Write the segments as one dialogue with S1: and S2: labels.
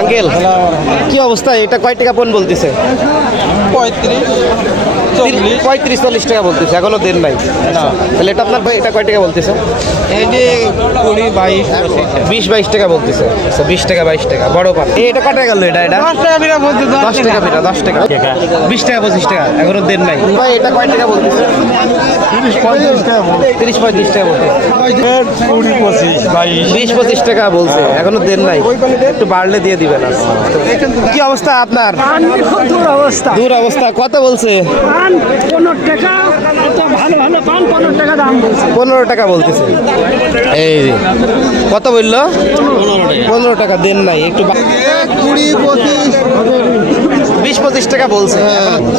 S1: Uncle কি অবস্থা? এটা কয় টাকা পণ বলতেছে?
S2: পঁয়ত্রিশ।
S1: পঁয়ত্রিশ চল্লিশ টাকা বলতেছে এখনও দেন নাই। তাহলে এটা আপনার ভাই এটা কয় টাকা বলতেছে?
S2: কুড়ি বাইশ
S1: বিশ বাইশ টাকা বলতেছে। আচ্ছা বিশ টাকা বাইশ টাকা বড় পান। এটা টাকা গেল এটা এটা?
S2: দশ টাকা বিরা বলতে
S1: দশ টাকা বিটা দশ টাকা। বিশ টাকা পঁচিশ টাকা এখনও দেন নাই। ভাই এটা কয় টাকা বলতেছে?
S2: তিরিশ পঁয়ত্রিশ টাকা
S1: তিরিশ পঁয়ত্রিশ টাকা বলতে
S2: কুড়ি পঁচিশ বাইশ।
S1: বিশ পঁচিশ টাকা বলছে এখনও দেন নাই। একটু বাড়লে দিয়ে দিবেন আর কি অবস্থা আপনার?
S3: দূর অবস্থা
S1: দূর অবস্থা কত বলছে?
S3: পান পনেরো টাকা এত ভালো ভালো পান পনেরো টাকা দাম
S1: পনেরো টাকা বলতেছে। এই কত বলল? পনেরো টাকা দেন নাই একটু
S2: কুড়ি পঁচিশ
S1: বিশ পঁচিশ টাকা বলছে।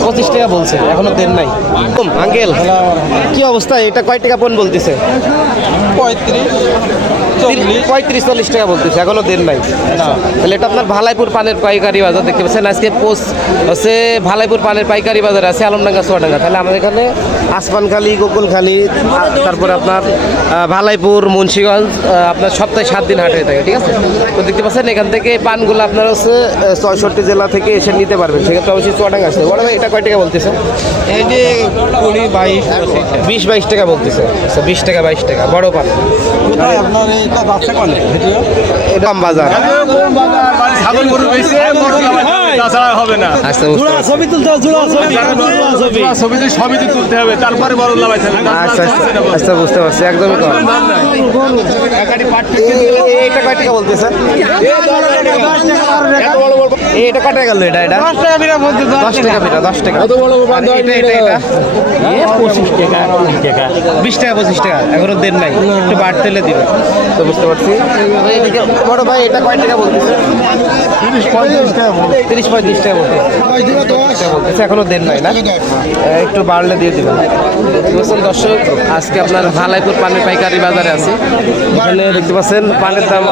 S1: পঁচিশ টাকা বলছে এখনও দেন নাই। আঙ্কেল কি অবস্থা? এটা কয় টাকা পণ বলতেছে?
S2: পঁয়ত্রিশ।
S1: পঁয়ত্রিশ চল্লিশ টাকা বলতেছে এখনও দেন নাই। তাহলে এটা আপনার ভালাইপুর পানের পাইকারি বাজার দেখতে পাচ্ছেন আজকে পোস্ট হচ্ছে ভালাইপুর পানের পাইকারি বাজার আছে আলমডাঙ্গা সোয়াডাঙ্গা তাহলে আমাদের এখানে আসমানখালি গোকুলখালি তারপরে আপনার ভালাইপুর মুন্সিগঞ্জ আপনার সপ্তাহে সাত দিন হাট হয়ে থাকে ঠিক আছে? তো দেখতে পাচ্ছেন এখান থেকে পানগুলো আপনার হচ্ছে ছয়ষট্টি জেলা থেকে এসে নিতে পারবেন। সেক্ষেত্রে অবশ্যই চুয়াডাঙ্গা আছে বড় এটা কয় টাকা বলতেছে?
S2: কুড়ি বাইশ
S1: বিশ বাইশ টাকা বলতেছে। আচ্ছা বিশ টাকা বাইশ টাকা বড় পান।
S2: আপনার এইটা
S1: বাজার। আচ্ছা বুঝতে পারছি। একদমই কম। এইটা কয় টাকা বলতেছে এটা কয় টাকা গেল এটা এটা?
S2: দশ টাকা বিরা বলতে
S1: এটা এটা টাকা বিশ টাকা পঁচিশ টাকা এখনও দেন নাই। একটু বাড়তেলে দিবে। তো বুঝতে পারছি। বড় ভাই এটা কয় টাকা বলতেছে?
S2: তিরিশ পঁয়ত্রিশ টাকা
S1: তিরিশ পঁয়ত্রিশ টাকা বলতে দেন নাই না? একটু বাড়লে দিয়ে দিবেন। বুঝছেন দর্শক আজকে আপনার ভালাইপুর পানের পাইকারি বাজারে আছি। এখানে দেখতে পাচ্ছেন পানের দাম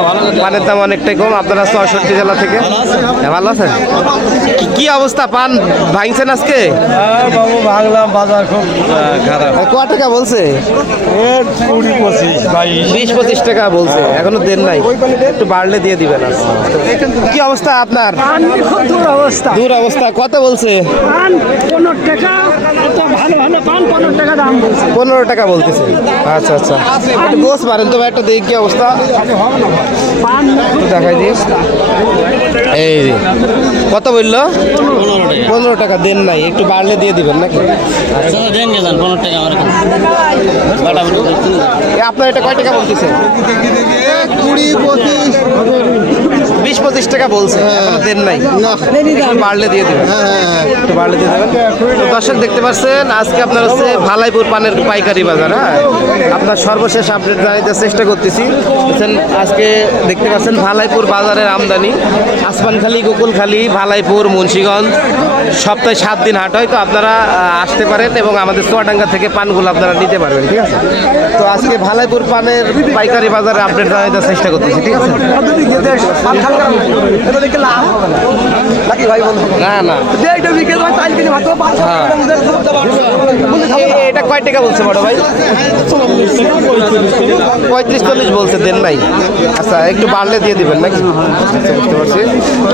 S1: পানের দাম অনেকটাই কম। আপনারা ছয়ষট্টি জেলা থেকে। হ্যাঁ, ভালো আছেন? কি- কি অবস্থা? পান ভাঙছেন আজকে?
S2: বাবু ভাঙলাম। বাজার খুব খারাপ।
S1: ক টাকা বলছে?
S2: কুড়ি পঁচিশ বাইশ।
S1: বিশ পঁচিশ টাকা বলছে। এখনও দেন নাই। একটু বাড়লে দিয়ে দিবেন কি অবস্থা আপনার?
S3: দূর অবস্থা।
S1: দূর অবস্থা। কত বলছে?
S3: পান পনেরো টাকা ভালো ভালো পান পনেরো টাকা দাম বলছে।
S1: পনেরো টাকা বলতেছে। আচ্ছা আচ্ছা। একটু গোস মারেন তো ভাই, একটা দেখি কি অবস্থা। দেখাই দিস। এই কত বলল? পনেরো টাকা। দেন নাই একটু বাড়লে দিয়ে দিবেন নাকি? এ, আপনার এটা কয় টাকা বলতেছে?
S2: কুড়ি পঁচিশ।
S1: বিশ পঁচিশ টাকা বলছে। এখনও দেন নাই। বাড়লে দিয়ে দেবেন। একটু বাড়লে দিয়ে দেবেন। তো দর্শক দেখতে পাচ্ছেন আজকে আপনার হচ্ছে ভালাইপুর পানের পাইকারি বাজার হ্যাঁ? আপনার সর্বশেষ আপডেট জানাইতে চেষ্টা করতেছি। আজকে দেখতে পাচ্ছেন ভালাইপুর বাজারের আমদানি। আসমানখালি গোকুলখালি ভালাইপুর মুন্সিগঞ্জ সপ্তাহে সাত দিন হাট হয়। তো আপনারা আসতে পারেন এবং আমাদের চুয়াডাঙ্গা থেকে পানগুলো আপনারা নিতে পারবেন ঠিক আছে? তো আজকে ভালাইপুর পানের পাইকারি বাজারে আপডেট জানাইতে চেষ্টা করতেছি ঠিক আছে? না। না হ্যাঁ। এ- এটা কয় টাকা বলছে বড় ভাই? পঁয়ত্রিশ চল্লিশ বলছে দেন নাই আচ্ছা একটু বাড়লে দিয়ে দিবেন নাকি? বুঝতে পারছি।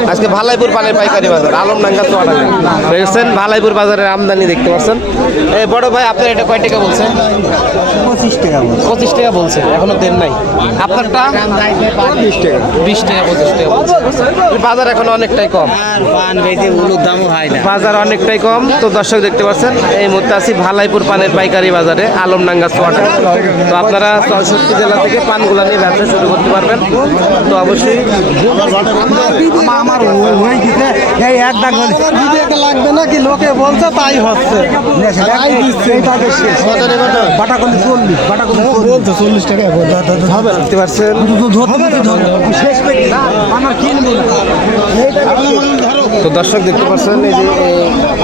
S1: আজকে ভালাইপুর পানের পাইকারি বাজার আলমডাঙ্গা চুয়াডাঙ্গা। দেখছেন ভালাইপুর বাজারের আমদানি দেখতে পাচ্ছেন। এই বড় ভাই আপনার এটা কয় টাকা বলছে?
S2: পঁচিশ টাকা
S1: পঁচিশ টাকা বলছে এখনও দেন নাই। আপনারটা?
S2: বিশ টাকা।
S1: বিশ টাকা পঁচিশ টাকা বলছে। বাজার এখন অনেকটাই কম।
S2: হয় না।
S1: বাজার অনেকটাই কম। তো দর্শক দেখতে পাচ্ছেন এই মুহূর্তে আছি ভালাইপুর পানের পাইকারি বাজারে আলমডাঙ্গা সোয়াটা। তো আপনারা চৌষট্টি জেলা থেকে পানগুলা নিয়ে ব্যবসা শুরু করতে পারবেন। তো অবশ্যই
S2: আমার গেছে এই এক দাগ বিবেকে লাগবে নাকি লোকে বলছে তাই হচ্ছে
S1: দেখতে তো দর্শক দেখতে পাচ্ছেন, এই যে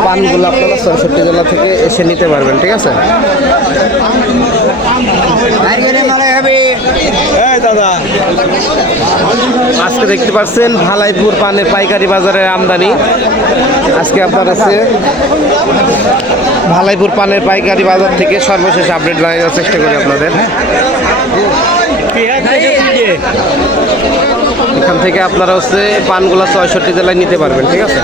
S1: পানগুলো আপনারা চৌষট্টি জেলা থেকে এসে নিতে পারবেন, ঠিক আছে? আজকে দেখতে পাচ্ছেন ভালাইপুর পানের পাইকারি বাজারের আমদানি। আজকে আপনার আছে ভালাইপুর পানের পাইকারি বাজার থেকে সর্বশেষ আপডেট জানানোর চেষ্টা করি আপনাদের। এখান থেকে আপনারা হচ্ছে পানগুলা ছয়ষট্টি জেলায় নিতে পারবেন ঠিক আছে?